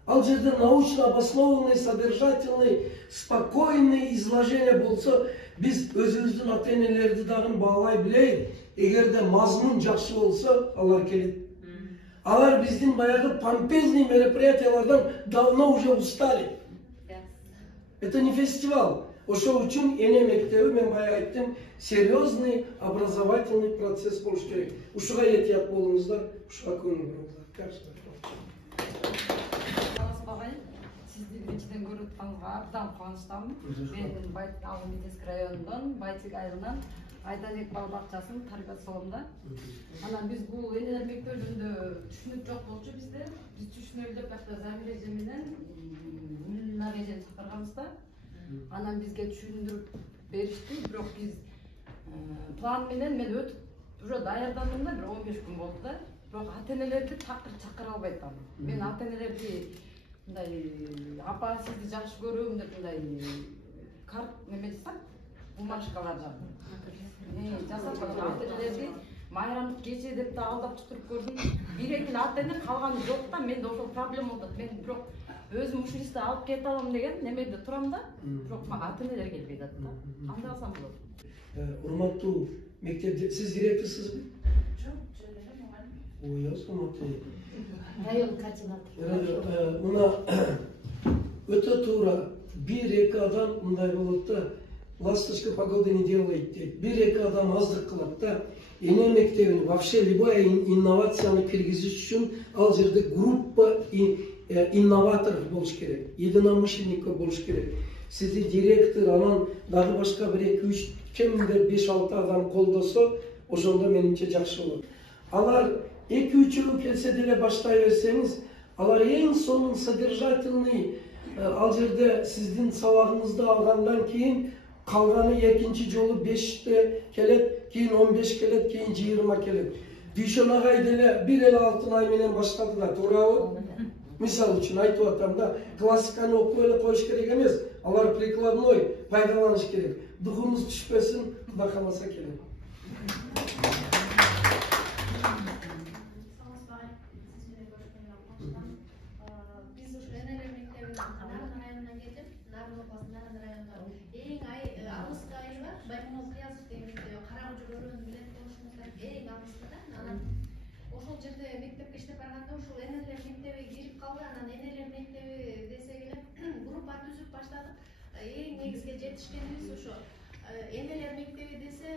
Ал жерде научно обоснованный, содержательный, спокойный изложение болсо, биз өзүбүздүн ата-энелерди дагы баалай билейик. Эгерде мазмун жакшы болсо, алар келет. Алар биздин баягы помпезный мероприятиялардан давно уже устали. Это не фестиваль. Ошол үчүн эне мектеби мен бая айттым, серьезный образовательный процесс болуш керек. Ушуга этият болуңуздар, ушуга көңүл буруңуздар. Сизди биринчиден көрүп атканга абдан кубанычтамын. Мен Алым Битеск районунун Байтик айылынан Айдабек бала бакчасынын тарбиясында. Анан биз бул энелер мектеби жөнүндө түшүнүк жок болчу бизде. Биз түшүнөлү деп башта Замир эже менен Мулла эжени чакырганбыз да. Анан бизге түшүндүрүп беришти, бирок биз план менен мен өтүп уже даярдандым да, бир 15 күн болду да. Бирок ата-энелерди чакыра албай атам. Мен ата-энелерди мындай апа сизди жакшы көрөм деп мындай карт неме жасап, бумажкалар жасап ата-энелерди майрамдык кече деп да алдап туруп көрдүм. Бир-эки ата-эне калганы жок да, менде ошол проблема болду. Мен бирок өзүм ушул ишти алып кете алам деген немеде турам да, бирок ата-энелер келбей атат да. Кандай кылсам болот? Урматтуу мектепте сиз директорсузбу? Жок, жөн мугалим. Ой, азамат. Район координатор. Мына өтө туура 1-2 адам мындай болот да, ласточка погоды не делает дейт. 1-2 адам аздык кылат да. Эне мектебин вообще любая инновацияны киргизиш үчүн ал жерде группа инноваторов болуш керек, единомышленниктер болуш керек. Сизди директор, анан дагы башка 1-2-3 кеминде 5-6 адам колдосо, ошондо менимче жакшы болот. Алар 2-3 келсе деле баштай берсеңиз, алар эң сонун содержательный, ал жерде сиздин сабагыңызды алгандан кийин калганы экинчи жолу 5-те келет, кийин 15 келет, кийин 20 келет. Дүйшөн агай деле 1-6 ай менен баштады да, туурабы? Мисал үчүн айтып атам да, классиканы окуп эле коюш керек эмес, алар прикладной пайдаланыш керек. Духумуз түшпөсүн, Кудай кааласа керек. Биз ушу энелер мектебинин Нарын районунан келдим. Нарын областынын Нарын районунда эң алыскы айыл бар. Баймурат Кыязов деген мектеби, Карагожо өрөөнү билет болушуңуздар, эң алыскы да. Анан ошол жерде мектепке иштеп барганда ушул энелер мектеби кирип калды. Анан энелер мектеби десек эле группа түзүп баштадык. Эң негизги жетишкенибиз ошо энелер мектеби десе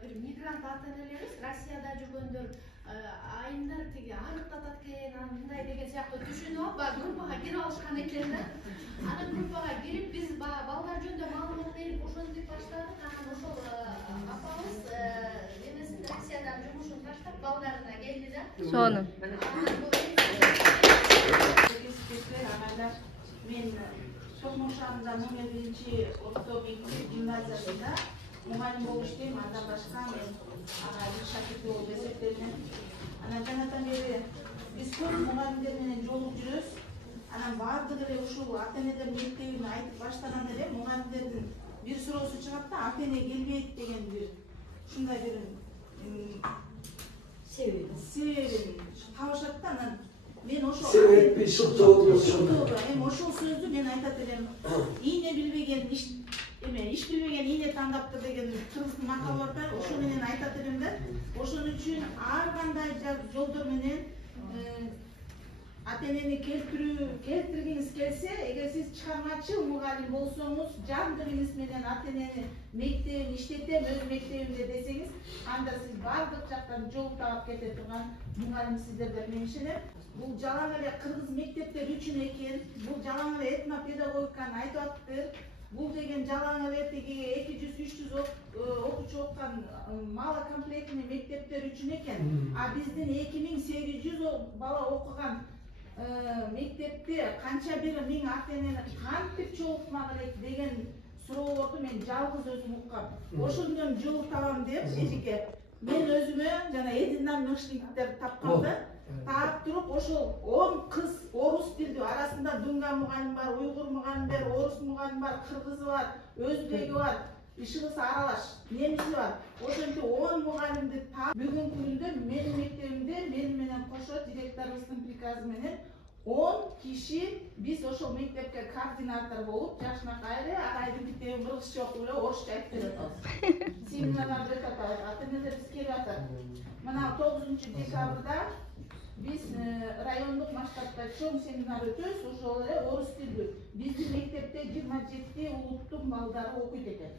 бир мигрант ата-энелерибиз Россияда жүргөндөр айымдар тиги арыктатат экен, анан мындай деген сыяктуу түшүнүп алып группага кирип алышкан экен да. Анан группага кирип биз балдар жөнүндө маалымат берип ошентип баштадык. Анан ошол апабыз эмесин Россиядан жумушун таштап балдарына келди да. Сону. Мен Сокмуш шаарында номер 1 орто мектеп гимназиясында мугалим болуп иштейм. Андан башка мен ага бир шакирти болуп эсептелем. Анан жанатан бери биз көп мугалимдер менен жолугуп жүрөбүз. Анан баардыгы эле ушул ата-энелер мектебин айтып баштаганда эле мугалимдердин бир суроосу чыгат да, ата-эне келбейт деген бир ушундай бир себебин табышат да. Анан мен ошол себеппи шыктоо эми ошол сөздү мен айтат элем. Ийне билбеген иш билбеген ийне таңдапты деген кыргыздын макалы бар да. Ошо менен айтат элем да. Ошон үчүн ар кандай жолдор менен ата-энени келтиргиңиз келсе, эгер сиз чыгармачыл мугалим болсоңуз, жан дилиңиз менен ата-энени мектебин иштетем, өз мектебимде десеңиз, анда сиз бардык жактан жол таап кете турган мугалимсиздер деп мен ишенем. Бул жалаң эле кыргыз мектептер үчүн экен, бул жалаң эле этнопедагогиканы айтып атыптыр. Бул деген жалаң эле тиги 200-300 окуучу окуган малокомплектный мектептер үчүн экен. А биздин 2800 бала окуган мектепте канча бир миң ата-энени кантип чогултмак элек деген суроолорду мен жалгыз өзүм уккам. Ошондон жол табам деп эжеке мен өзүмө жана единомышленниктер тапканда таап туруп ошол 10 кыз орус тилдүү арасында дуңга мугалим бар, уйгур мугалим бар, орус мугалим бар, кыргызы бар, өзбеги бар, ишибиз аралаш, немиси бар. Ошентип 10 мугалимди таап бүгүнкү күндө менин мектебимде мен менен кошо директорубуздун приказы менен 10 киши биз ошол мектепке координатор болуп, жакшынакай агайдын мектебин кыргызча окуп эле орусча айтып берип атабыз. Семинарларды өтүп атабыз, ата-энелерибиз келип атат. Мына 9 декабрда Биз райондук масштабта чоң семинар өтөбүз, ошол эле орус тилдүү. Биздин мектепте 27 улуттун балдары окуйт экен.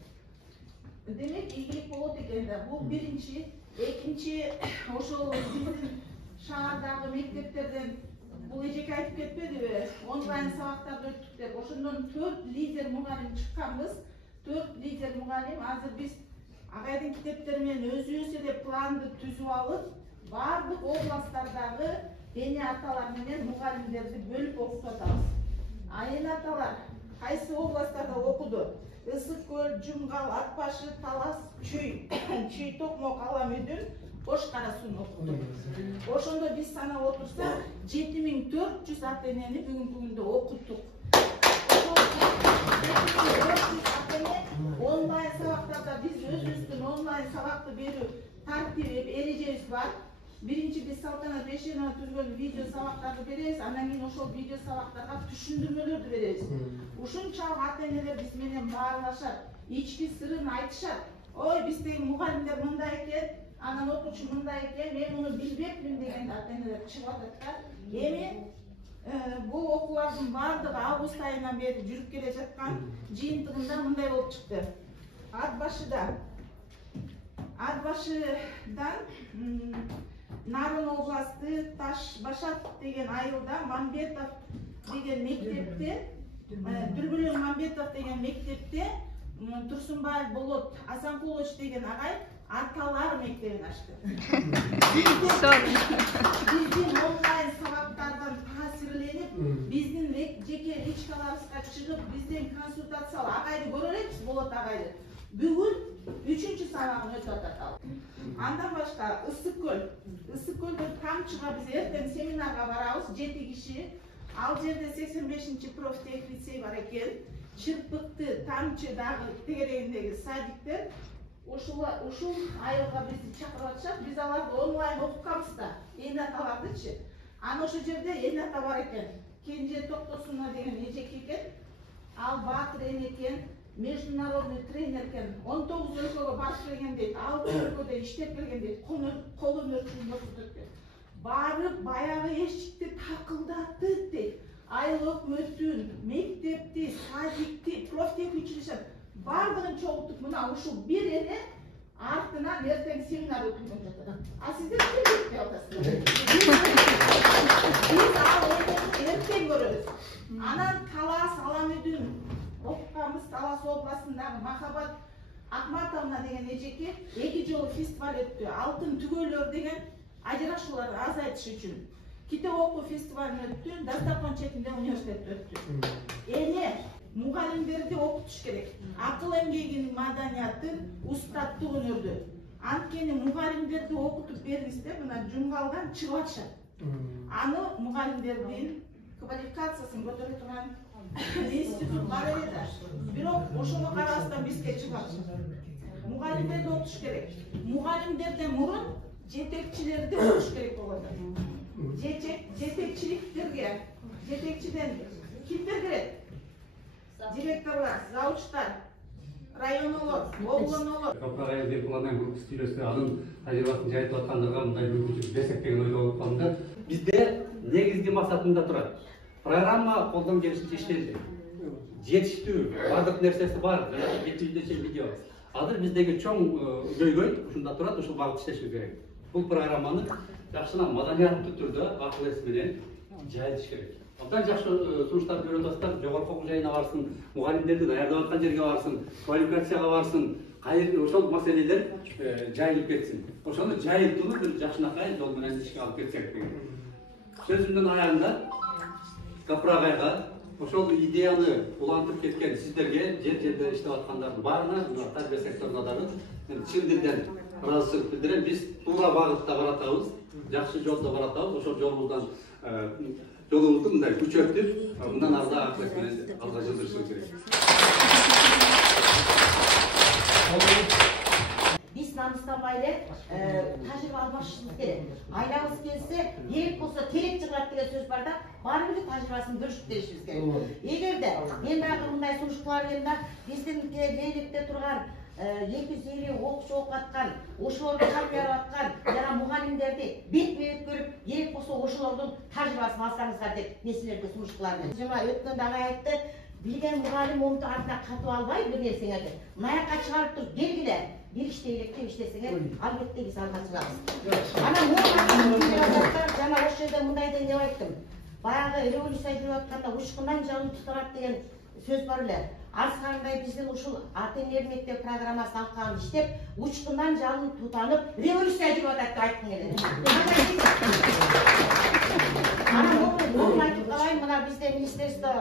Демек, ийгилик болот экен да. Бул биринчи, экинчи ошол биздин шаардагы мектептерден бул эжеке айтып кетпедиби? Онлайн сабактарды өттүк деп. Ошондон 4 лидер мугалим чыкканбыз. 4 лидер мугалим. Азыр биз агайдын китептери менен өзүбүз эле планды түзүп алып, бардык областтардагы эне аталар менен мугалимдерди бөлүп окутуп атабыз. Эне аталар кайсы областтарда окуду? Ысык көл, Жумгал, Ат башы, Талас, Чүй, Токмок, Аламүдүн, Кош Кара Суун окуттук. Ошондо биз санап отурсак 7400 ата-энени бүгүнкү күндө окуттук. Ошол 7400 ата-эне онлайн сабактарда биз өзүбүздүн онлайн сабакты берүү тартиби, эрежебиз бар. Биринчи биз Салтанат Бешенова түзгөн видео сабактарды беребиз, андан кийин ошол видео сабактарга түшүндүрмөлөрдү беребиз. Ушунчалык ата-энелер биз менен баарлашат, ички сырын айтышат. Ой, биздеги мугалимдер мындай экен, анан окуучу мындай экен, мен муну билбепмин деген ата-энелер чыгып атат да. Эми бул окуулардын баардыгы август айынан бери жүрүп келе жаткан жыйынтыгында мындай болуп чыкты. Ат башыдан Нарын областы Таш-Башат деген айылда Мамбетов деген мектепте, Дүрбүлөң Мамбетов деген мектепте Турсунбаев Болот Асанкулович деген агай аталар мектебин ачты. Биздин онлайн сабактардан таасирленип, биздин жеке личкаларыбызга чыгып, бизден консультациялар агайды көрө элекпиз, Болот агайды. Бүгүн 3-чү сабагын өтүп атат ал. Андан башка Ысык көлдө тамчыга биз эртең семинарга барабыз, 7 киши. Ал жерде 85-чи профтех лицей бар экен. Чырпыкты, тамчы дагы тегерегиндеги садиктер. Ушул айылга бизди чакырып атышат. Биз аларды онлайн окутканбыз да, эне аталардычы. Ана ошол жерде эне ата бар экен. Кенже Токтосуна деген эжеке экен. Ал баатыр эне экен. Международный тренер экен. 19 өлкөгө барып келген дейт. 6 өлкөдө иштеп келген дейт. Кол өнөрчүн көрсөтөт дейт. Барып баягы эшикти такылдатты дейт. Айыл өкмөтүн, мектепти, садикти, профтех училища бардыгын чогултуп, мына ушул бир эне артынан эртең семинар өткөрүп жатат. А сиздер эмне деп атасыздар? Биз ал энени эртең көрөбүз. Анан Талас, Аламүдүн окуганбыз, Талас областындагы Махабат Акматовна деген эжеке 2 жолу фестиваль өттү. Алтын түгөйлөр деген ажырашууларды азайтыш үчүн. Китеп окуу фестивалын өттү, Дастаркан четинде университетте өттү. Эне мугалимдерди окутуш керек. Акыл эмгегинин маданиятын, устаттыгын өрдү. Анткени мугалимдерди окутуп бериңиздер, мына Жумгалдан чыгып атышат. Аны мугалимдердин квалификациясын көтөрө турган институт бар эле да. Бирок ошого карабастан бизге чыгып атышат. Мугалимдерди окутуш керек. Мугалимдерден мурун жетекчилерди окутуш керек болот. Жетекчиден кимдер кирет? Директорлор, завучтар, районолор, облонолор. Капрагай Зеркуландан групп стилөсү анын тажрыйбасын жайытып аткандырга мындай мүмкүнчүлүк берсек деген ойдо болуп калдым. Бизде негизги максатында турат. Программа колдон келишинче иштелди. Жетиштүү, бардык нерсеси бар, жана 700 видео. Азыр биздеги чоң көйгөй ушунда турат, ушул багыт иштешибиз керек. Бул программаны жакшынан маданияттуу түрдө акыл эс менен жайылтыш керек. Абдан жакшы сунуштарды берип атасыздар, жогорку окуу жайына барсын, мугалимдерди даярдап аткан жерге барсын, квалификацияга барсын, ошол маселелер жайылып кетсин. Ошону жайылтууну бир жакшынакай жол менен ишке алып кетсек деген. Сөзүмдүн аягында Капрагайга ошол идеяны улантып кеткен сиздерге, жер-жерде иштеп аткандардын баарына, тарбия секторуна дагы чын дилден ыраазычылык билдирем. Биз туура багытта баратабыз, жакшы жолдо баратабыз. Ошол жолубузду мындай күчөтүп, мындан ары да акыл эс менен алга жылдырышыбыз керек. Биз намыстанбай эле тажрыйба алмашыбыз керек. Айлабыз келсе, керек болсо терек чыгарат деген сөз бар да, баары бир тажрыйбасын бөлүшүп беришибиз керек. Эгерде мен дагы мындай сунуштуулар келгенде биздин Лейлекте турган 250 окуучу окуп аткан, ошолорду тарбиялап аткан жана мугалимдерди бетме-бет көрүп, керек болсо ошолордун тажрыйбасын алсаңыздар деп мен силерге сунуш кылам. Жана өткөндө ага айтты, билген мугалим момунту артына катып албай бир нерсеңерди. Мынаяка чыгарып туруп белгиле, бир иштейлик деп иштесеңер, албетте биз алга чыгабыз. Анан могу жана ошол жерде мындай деп айттым. Баягы революция жүрүп атканда учкундан жалын тутурат деген сөз бар эле. Арскандай биздин ушул ата-энелер мектеп программасын алкан иштеп, учкундан жалын тутанып, революция жүрүп атат деп айткың келет. Анан айтып калайын, мына бизде министерство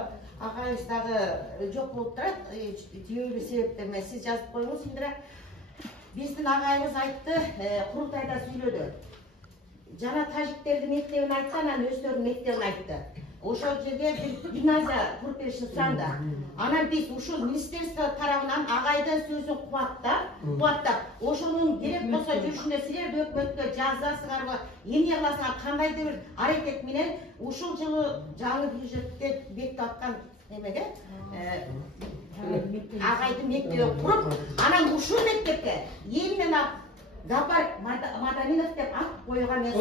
агайыбыз дагы жок болуп турат. Түбөлүү себептер менен сиз жазып коюңуз, Индира. Биздин агайыбыз айтты, курултайда сүйлөдү. Жана тажиктердин мектебин айтты, анан өздөрүнүн мектебин айтты. Ошол жерге бир гимназия куруп беришин суранды. Анан биз ушул министерство тарабынан агайдын сөзүн кубаттап, ошонун керек болсо жүрүшүндө силер да өкмөткө жазасыңарбы, эмне кыласыңар, кандайдыр бир аракет менен ушул жылы жаңы бюджетте бекитип аткан немеге агайдын мектебин куруп, анан ушул мектепке эмне Гапар Мадаминов деп ат коюуга мен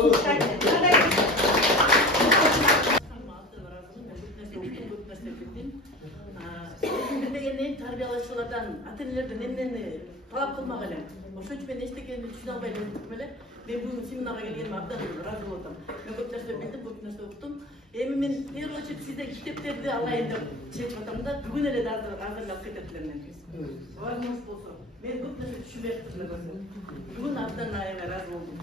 тарбиялаушылардан, ата-энелерден эмнени талап кылмак элем. Ошон үчүн мен эчтекени түшүнө албай элем. Мен бүгүн семинарга келгениме абдан ыраазы болуп атам. Мен көп нерсе билдим, көп нерсе уктум. Эми мен первый очередь сизден китептерди алайын деп чечип атам да, бүгүн эле азырлап кететилер мен. Баарыңыз болсо, мен көп нерсе түшүнбөй атам. Бүгүн абдан ыраазы болдум.